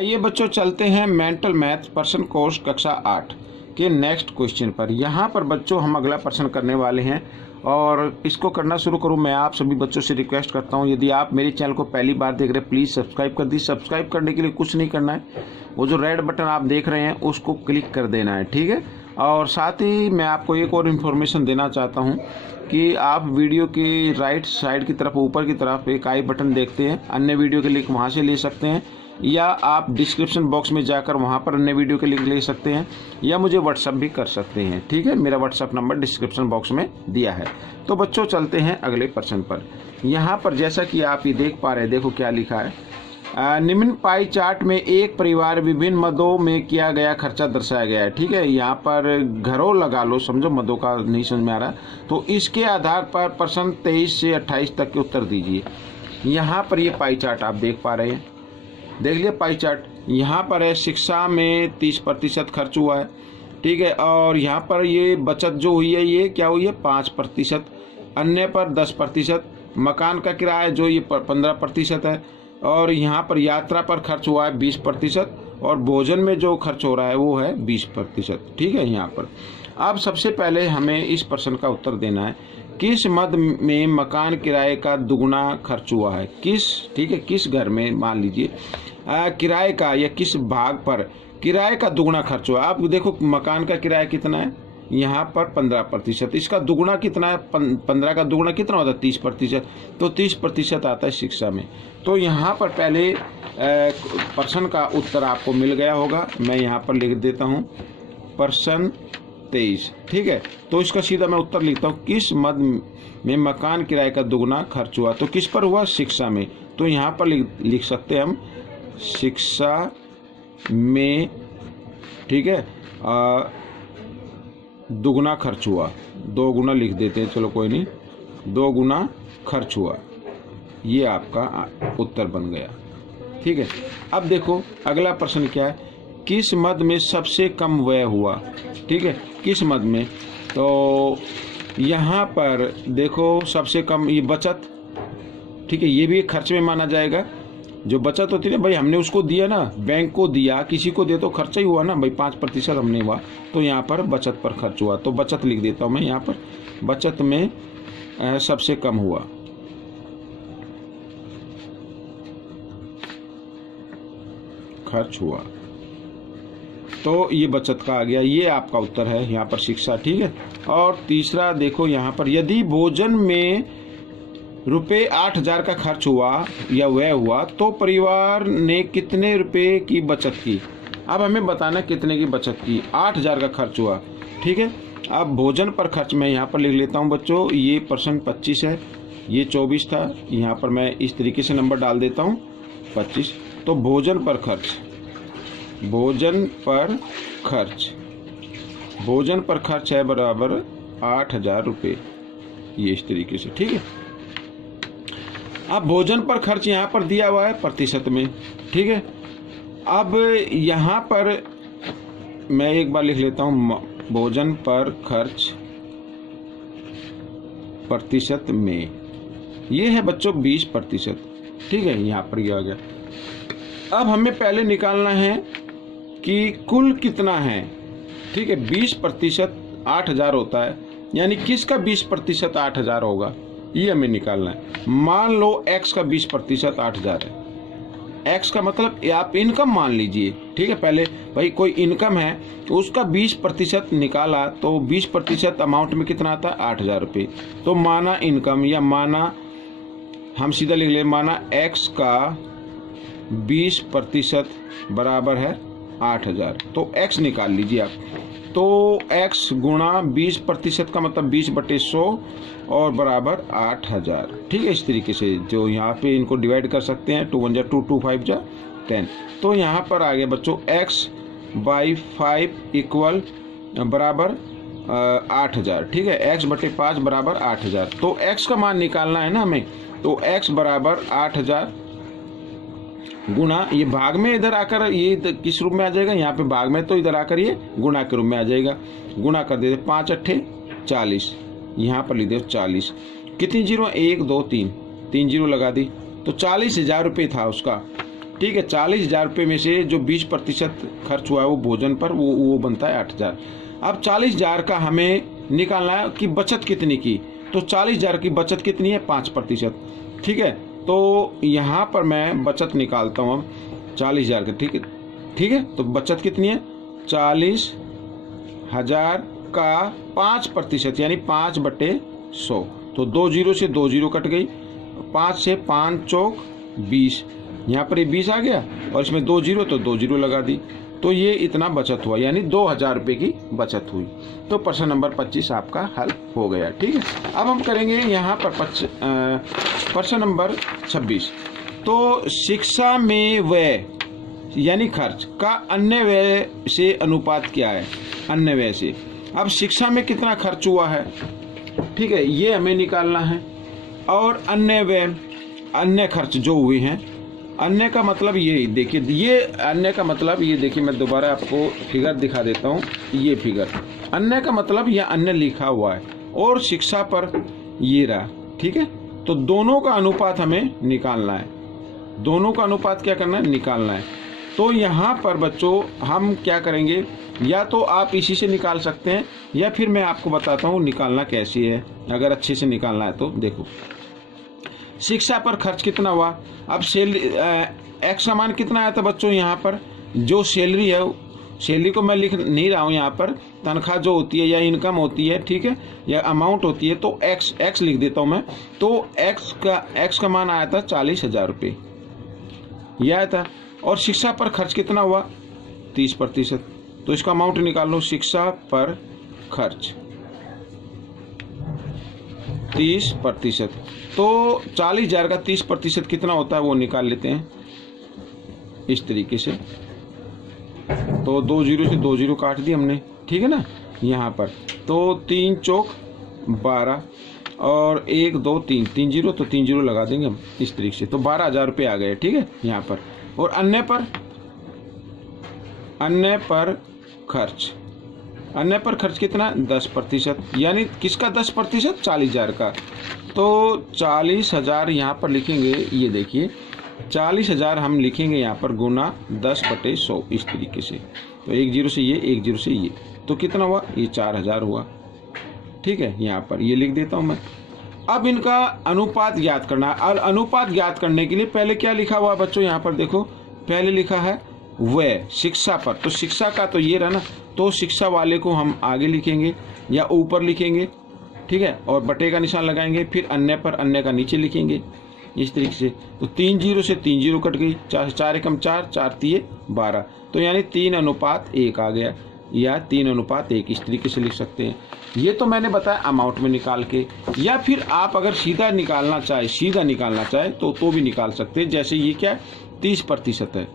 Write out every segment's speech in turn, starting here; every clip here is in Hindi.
आइए बच्चों चलते हैं मेंटल मैथ पर्सन कोर्स कक्षा 8 के नेक्स्ट क्वेश्चन पर। यहाँ पर बच्चों हम अगला प्रश्न करने वाले हैं और इसको करना शुरू करूँ मैं आप सभी बच्चों से रिक्वेस्ट करता हूँ, यदि आप मेरे चैनल को पहली बार देख रहे हैं प्लीज़ सब्सक्राइब कर दीजिए। सब्सक्राइब करने के लिए कुछ नहीं करना है, वो जो रेड बटन आप देख रहे हैं उसको क्लिक कर देना है, ठीक है। और साथ ही मैं आपको एक और इन्फॉर्मेशन देना चाहता हूँ कि आप वीडियो की राइट साइड की तरफ ऊपर की तरफ एक आई बटन देखते हैं, अन्य वीडियो के लिंक वहाँ से ले सकते हैं या आप डिस्क्रिप्शन बॉक्स में जाकर वहाँ पर अन्य वीडियो के लिंक ले सकते हैं या मुझे व्हाट्सअप भी कर सकते हैं, ठीक है। मेरा व्हाट्सअप नंबर डिस्क्रिप्शन बॉक्स में दिया है। तो बच्चों चलते हैं अगले प्रश्न पर। यहाँ पर जैसा कि आप ये देख पा रहे हैं, देखो क्या लिखा है। निम्न पाई चार्ट में एक परिवार विभिन्न मदों में किया गया खर्चा दर्शाया गया है, ठीक है। यहाँ पर घरों लगा लो, समझो मदों का नहीं समझ में आ रहा, तो इसके आधार पर प्रश्न 23 से 28 तक के उत्तर दीजिए। यहाँ पर ये पाई चार्ट आप देख पा रहे हैं, देख लिया पाई चार्ट। यहाँ पर है शिक्षा में 30% खर्च हुआ है, ठीक है। और यहाँ पर ये बचत जो हुई है ये क्या हुई है 5%, अन्य पर 10%, मकान का किराया जो ये 15% है, और यहाँ पर यात्रा पर खर्च हुआ है 20%, और भोजन में जो खर्च हो रहा है वो है 20%, ठीक है। यहाँ पर अब सबसे पहले हमें इस प्रश्न का उत्तर देना है, किस मद में मकान किराए का दुगना खर्च हुआ है, किस, ठीक है, किस घर में मान लीजिए किराए का या किस भाग पर किराए का दुगना खर्च हुआ। आप देखो मकान का किराया कितना है, यहाँ पर 15%, इसका दुगना कितना है, 15 का दुगना कितना होता है 30%, तो 30% आता है शिक्षा में। तो यहाँ पर पहले प्रश्न का उत्तर आपको मिल गया होगा, मैं यहाँ पर लिख देता हूँ प्रश्न 23, ठीक है। तो इसका सीधा मैं उत्तर लिखता हूँ, किस मद में मकान किराए का दुगना खर्च हुआ, तो किस पर हुआ, शिक्षा में। तो यहाँ पर लिख सकते हैं हम शिक्षा में, ठीक है, दुगना खर्च हुआ, 2 गुना लिख देते हैं, चलो कोई नहीं, 2 गुना खर्च हुआ, ये आपका उत्तर बन गया, ठीक है। अब देखो अगला प्रश्न क्या है, किस मद में सबसे कम व्यय हुआ, ठीक है, किस मद में। तो यहाँ पर देखो सबसे कम ये बचत, ठीक है, ये भी एक खर्च में माना जाएगा। जो बचत होती है ना भाई, हमने उसको दिया ना, बैंक को दिया, किसी को दे तो खर्चा ही हुआ ना भाई, 5% हमने हुआ, तो यहाँ पर बचत पर खर्च हुआ, तो बचत लिख देता हूँ मैं यहाँ पर, बचत में सबसे कम हुआ, खर्च हुआ, तो ये बचत का आ गया, ये आपका उत्तर है यहाँ पर शिक्षा, ठीक है। और तीसरा देखो यहाँ पर, यदि भोजन में रुपये 8,000 का खर्च हुआ या व्यय हुआ तो परिवार ने कितने रुपए की बचत की। अब हमें बताना कितने की बचत की, 8,000 का खर्च हुआ, ठीक है। अब भोजन पर खर्च मैं यहाँ पर लिख लेता हूँ बच्चों, ये प्रश्न 25 है, ये 24 था, यहाँ पर मैं इस तरीके से नंबर डाल देता हूँ 25। तो भोजन पर खर्च, भोजन पर खर्च, भोजन पर खर्च है बराबर 8,000 रुपये, ये इस तरीके से, ठीक है। अब भोजन पर खर्च यहाँ पर दिया हुआ है प्रतिशत में, ठीक है। अब यहाँ पर मैं एक बार लिख लेता हूँ, भोजन पर खर्च प्रतिशत में, ये है बच्चों 20%, ठीक है, यहाँ पर ये आ गया। अब हमें पहले निकालना है कि कुल कितना है, ठीक है। 20% 8,000 होता है, यानी किसका 20% 8,000 होगा, ये हमें निकालना है। मान लो x का 20% 8,000 है, x का मतलब आप इनकम मान लीजिए, ठीक है। पहले भाई कोई इनकम है उसका 20% निकाला, तो 20% अमाउंट में कितना आता है 8,000 रुपये। तो माना इनकम या माना हम सीधा लिख ले, माना x का 20% बराबर है 8,000, तो x निकाल लीजिए आप। तो x गुणा 20% का मतलब 20/100 और बराबर 8,000, ठीक है। इस तरीके से जो यहाँ पे इनको डिवाइड कर सकते हैं, 2 1 जा 2, 2 5 जा 10। तो यहाँ पर आ गया बच्चों x/5 इक्वल बराबर 8,000, ठीक है। x/5 बराबर 8,000, तो x का मान निकालना है ना हमें, तो x बराबर 8,000 गुना, ये भाग में इधर आकर ये किस रूप में आ जाएगा, यहाँ पे भाग में, तो इधर आकर ये गुना के रूप में आ जाएगा। गुना कर देते 5 8 40, यहाँ पर लिख दे 40, कितनी जीरो, 1 2 3 जीरो लगा दी, तो 40,000 रुपये था उसका, ठीक है। 40,000 रुपये में से जो 20% खर्च हुआ है वो भोजन पर, वो बनता है 8,000। अब 40,000 का हमें निकालना है कि बचत कितनी की, तो 40,000 की बचत कितनी है, 5%। ठीक है, तो यहाँ पर मैं बचत निकालता हूँ अब 40,000 की। ठीक है, तो बचत कितनी है, 40,000 का 5% यानी 5/100। तो 2 जीरो से 2 जीरो कट गई, 5 से 5 चौक 20, यहाँ पर ये 20 आ गया और इसमें 2 जीरो तो 2 जीरो लगा दी, तो ये इतना बचत हुआ, यानी 2,000 रुपये की बचत हुई। तो प्रश्न नंबर 25 आपका हल हो गया। ठीक है, अब हम करेंगे यहाँ पर प्रश्न नंबर 26। तो शिक्षा में व्यय यानी खर्च का अन्य व्यय से अनुपात क्या है, अन्य व्यय से। अब शिक्षा में कितना खर्च हुआ है, ठीक है, ये हमें निकालना है। और अन्य व्यय, अन्य खर्च जो हुए हैं, अन्य का मतलब ये देखिए, ये अन्य का मतलब ये देखिए, मैं दोबारा आपको फिगर दिखा देता हूँ। ये फिगर अन्य का मतलब यह अन्य लिखा हुआ है और शिक्षा पर ये रहा। ठीक है, तो दोनों का अनुपात हमें निकालना है, दोनों का अनुपात क्या करना है, निकालना है। तो यहाँ पर बच्चों हम क्या करेंगे, या तो आप इसी से निकाल सकते हैं या फिर मैं आपको बताता हूँ निकालना कैसी है। अगर अच्छे से निकालना है तो देखो, शिक्षा पर खर्च कितना हुआ। अब सैलरी एक्स सामान कितना आया था बच्चों, यहाँ पर जो सैलरी है, सैलरी को मैं लिख नहीं रहा हूँ यहाँ पर, तनख्वाह जो होती है या इनकम होती है, ठीक है, या अमाउंट होती है, तो एक्स लिख देता हूँ मैं। तो एक्स का मान आया था 40,000 रुपये, यह आया था। और शिक्षा पर खर्च कितना हुआ, 30%। तो इसका अमाउंट निकाल लो, शिक्षा पर खर्च 30%। तो 40,000 का 30% कितना होता है वो निकाल लेते हैं इस तरीके से। तो 2 जीरो से 2 जीरो काट दी हमने, ठीक है ना, यहाँ पर। तो 3 चौक 12 और 1 2 3 जीरो, तो 3 जीरो लगा देंगे हम इस तरीके से। तो 12,000 रुपये आ गए, ठीक है, यहाँ पर। और अन्य पर खर्च कितना, 10%, यानी किसका 10%, 40,000 का। तो 40,000 यहाँ पर लिखेंगे, ये देखिए 40,000 हम लिखेंगे यहाँ पर गुना 10/100 इस तरीके से। तो 1 जीरो से ये, 1 जीरो से ये, तो कितना हुआ, ये 4,000 हुआ। ठीक है, यहाँ पर ये लिख देता हूँ मैं। अब इनका अनुपात ज्ञात करना। और अनुपात ज्ञात करने के लिए पहले क्या लिखा हुआ बच्चों, यहाँ पर देखो, पहले लिखा है व्यय शिक्षा पर। तो शिक्षा का तो ये रहा ना, तो शिक्षा वाले को हम आगे लिखेंगे या ऊपर लिखेंगे, ठीक है, और बटे का निशान लगाएंगे। फिर अन्य पर, अन्य का नीचे लिखेंगे इस तरीके से। तो 3 जीरो से 3 जीरो कट गई, 4 एकम 4, 4 तिये 12, तो यानी 3:1 आ गया, या 3:1 इस तरीके से लिख सकते हैं। ये तो मैंने बताया अमाउंट में निकाल के, या फिर आप अगर सीधा निकालना चाहे तो भी निकाल सकते हैं। जैसे ये क्या है, 30% है,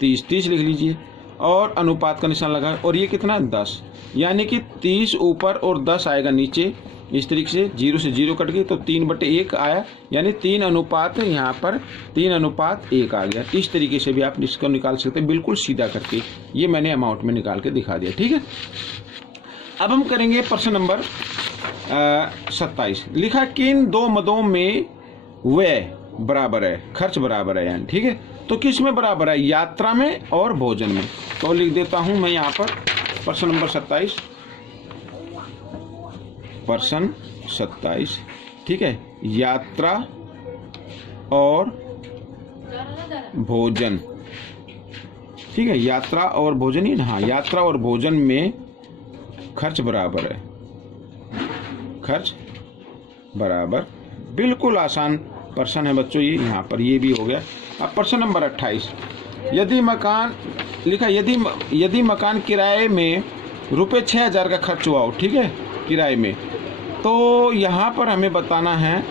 30 लिख लीजिए और अनुपात का निशान लगाए। और ये कितना, 10, यानी कि 30 ऊपर और 10 आएगा नीचे इस तरीके से। 0 से 0 कट गई, तो 3/1 आया, यानी 3:1 यहाँ पर 3:1 आ गया। इस तरीके से भी आप इसको निकाल सकते हैं, बिल्कुल सीधा करके। ये मैंने अमाउंट में निकाल के दिखा दिया, ठीक है। अब हम करेंगे प्रश्न नंबर 27। लिखा किन 2 मदों में व्यय बराबर है, खर्च बराबर है, यानी ठीक है। तो किस में बराबर है, यात्रा में और भोजन में। तो लिख देता हूं मैं यहाँ पर प्रश्न नंबर 27, प्रश्न 27, ठीक है, यात्रा और भोजन, ठीक है, यात्रा और भोजन ही ना, हाँ, यात्रा और भोजन में खर्च बराबर है, खर्च बराबर। बिल्कुल आसान प्रश्न है बच्चों ये, यहाँ पर ये भी हो गया। अब प्रश्न नंबर 28, यदि मकान लिखा, यदि मकान किराए में ₹6,000 का खर्च हुआ हो, ठीक है, किराए में, तो यहाँ पर हमें बताना है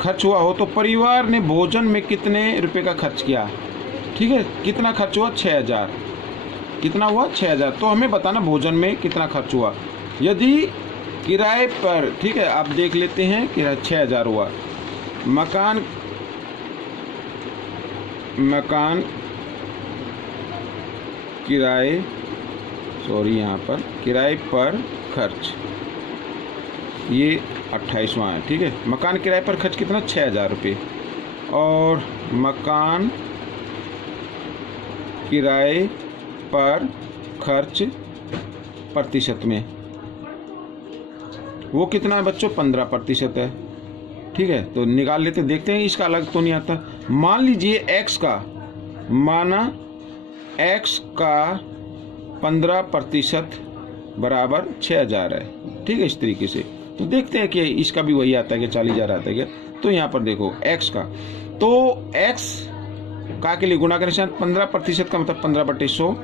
खर्च हुआ हो, तो परिवार ने भोजन में कितने रुपए का खर्च किया, ठीक है, कितना खर्च हुआ, 6,000, कितना हुआ, 6,000। तो हमें बताना भोजन में कितना खर्च हुआ। यदि किराए पर, ठीक है, आप देख लेते हैं, किराया 6,000 हुआ। मकान किराए, सॉरी, यहाँ पर किराए पर खर्च, ये 28वां है, ठीक है। मकान किराए पर खर्च कितना, 6,000 रुपये। और मकान किराए पर खर्च प्रतिशत में, वो कितना है बच्चों, 15% है। ठीक है, तो निकाल लेते, देखते हैं इसका अलग तो नहीं आता। मान लीजिए x का, माना x का 15% बराबर 6000 है। ठीक है, इस तरीके से तो देखते हैं कि इसका भी वही आता है कि 40,000 आता है क्या। तो यहाँ पर देखो x का, तो x का के लिए गुणा का निशान, 15% का मतलब 15/100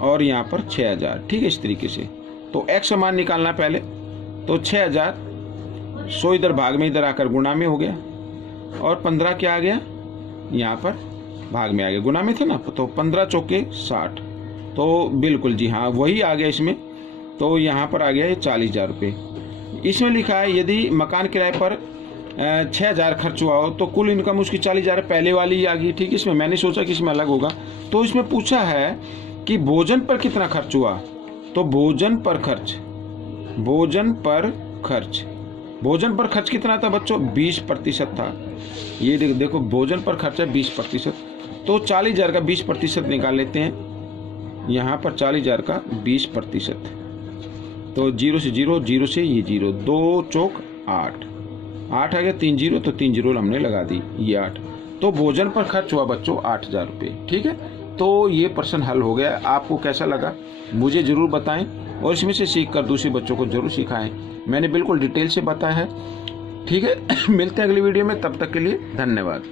और यहाँ पर 6000। ठीक है, इस तरीके से तो x का मान निकालना पहले, तो 6000, 100 इधर भाग में, इधर आकर गुणा में हो गया, और 15 क्या आ गया, यहाँ पर भाग में आ गया, गुणा में थे ना, तो 15 चौके 60, तो बिल्कुल जी हाँ वही आ गया इसमें। तो यहाँ पर आ गया ये 40,000 रुपये। इसमें लिखा है यदि मकान किराए पर 6000 खर्च हुआ हो तो कुल इनकम उसकी 40,000 पहले वाली ही आ गई। ठीक है, इसमें मैंने सोचा कि इसमें अलग होगा, तो इसमें पूछा है कि भोजन पर कितना खर्च हुआ, तो भोजन पर खर्च कितना था बच्चों, 20% था। ये देखो भोजन पर खर्च है 20%, तो 40,000 का 20% निकाल लेते हैं। यहाँ पर 40,000 का 20%, तो 0 से 0, 0 से ये 0, 2 चौक 8 आ गया, 3 0, तो 3 0 हमने लगा दी, ये 8। तो भोजन पर खर्च हुआ बच्चों 8,000 रुपये। ठीक है, तो ये प्रश्न हल हो गया। आपको कैसा लगा मुझे ज़रूर बताएं, और इसमें से सीख कर दूसरे बच्चों को जरूर सिखाएं। मैंने बिल्कुल डिटेल से बताया है। ठीक है, मिलते हैं अगली वीडियो में, तब तक के लिए धन्यवाद।